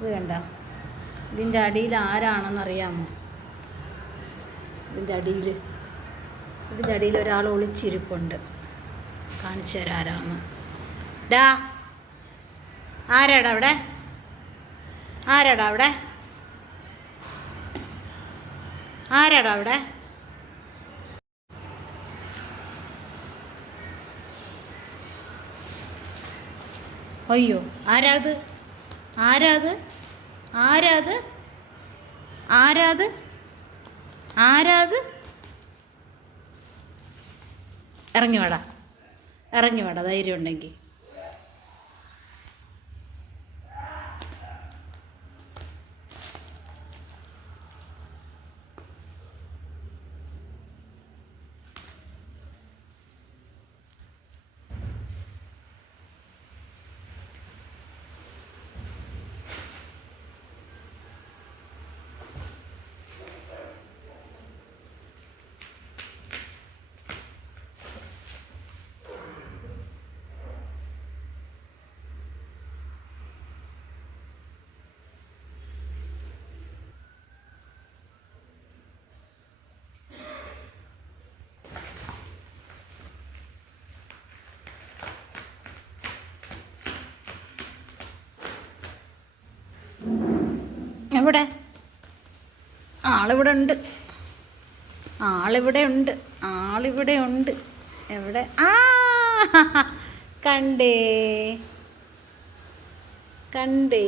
ഇത് കണ്ട. ഇതിന്റെ അടിയിൽ ആരാണെന്നറിയാമോ? ഇതിന്റെ അടിയിൽ ഇതിന്റെ അടിയിൽ ഒരാൾ ഒളിച്ചിരിപ്പുണ്ട്. കാണിച്ചു തരാം ആരാന്ന്. ഡാ ആരാടാ അവിടെ? ആരാടാ അവിടെ? ആരാടാ അവിടെ? അയ്യോ ആരാത് ആരാത്? ആരാത്? ആരാത്? ആരാത്? ഇറങ്ങി വാടാ. ഇറങ്ങി വാടാ ധൈര്യം ഉണ്ടെങ്കിൽ എവിടെ ആളിവിടെ ഉണ്ട്. ആളിവിടെ ഉണ്ട്. ആളിവിടെ ഉണ്ട്. എവിടെ? ആ കണ്ടേ. കണ്ടേ.